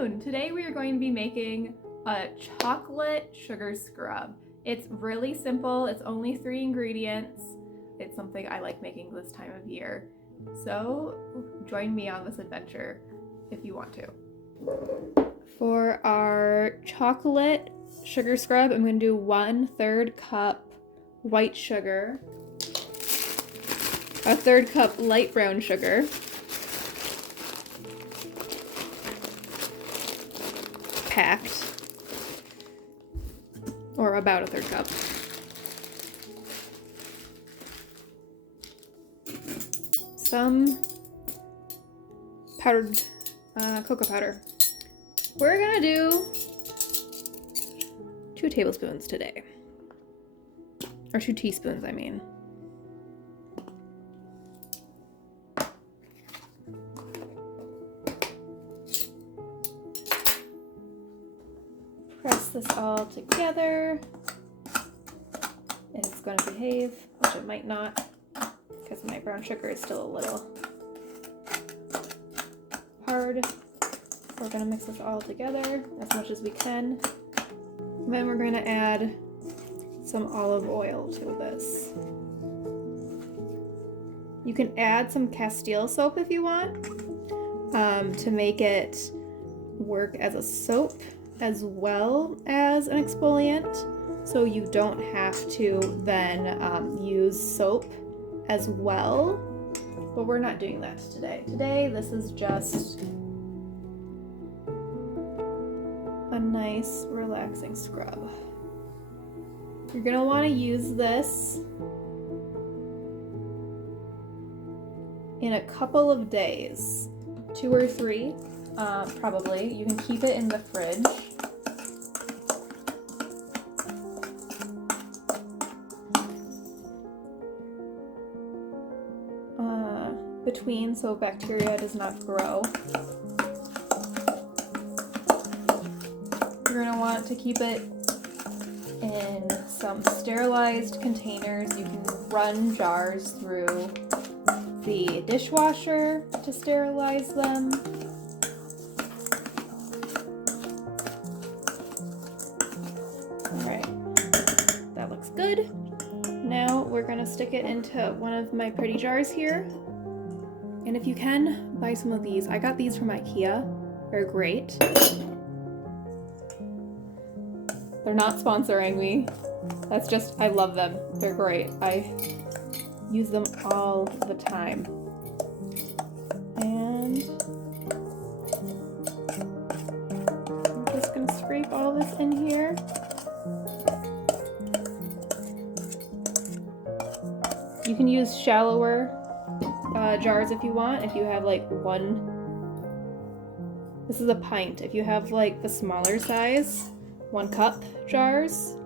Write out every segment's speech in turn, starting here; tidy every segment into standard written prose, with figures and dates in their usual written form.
afternoon! Today we are going to be making a chocolate sugar scrub. It's really simple, it's only 3 ingredients. It's something I like making this time of year. So join me on this adventure if you want to. For our chocolate sugar scrub, I'm going to do 1/3 cup white sugar, a 1/3 cup light brown sugar, packed, or about a 1/3 cup. Some powdered cocoa powder. We're gonna do 2 tablespoons today. Or 2 teaspoons, I mean. Press this all together. And it's going to behave, which it might not, because my brown sugar is still a little hard. We're going to mix this all together as much as we can. And then we're going to add some olive oil to this. You can add some castile soap if you want, to make it work as a soap as well as an exfoliant, so you don't have to then use soap as well. But we're not doing that today. Today this is just a nice relaxing scrub. You're gonna want to use this in a couple of days, 2 or 3 probably. You can keep it in the fridge. Between, so bacteria does not grow. You're going to want to keep it in some sterilized containers. You can run jars through the dishwasher to sterilize them. Alright, that looks good. Now we're going to stick it into one of my pretty jars here. And if you can, buy some of these. I got these from IKEA. They're great. They're not sponsoring me. That's just, I love them. They're great. I use them all the time. And I'm just gonna scrape all this in here. You can use shallower jars if you want. If you have like this is a pint. If you have like the smaller size, 1 cup jars,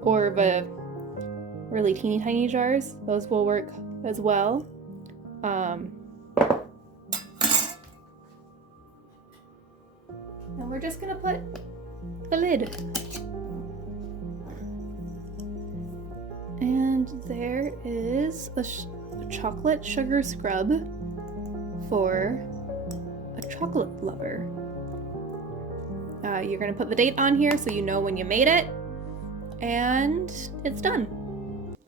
or the really teeny tiny jars, those will work as well. And we're just gonna put the lid. And there is a chocolate sugar scrub for a chocolate lover. You're gonna put the date on here so you know when you made it, and it's done.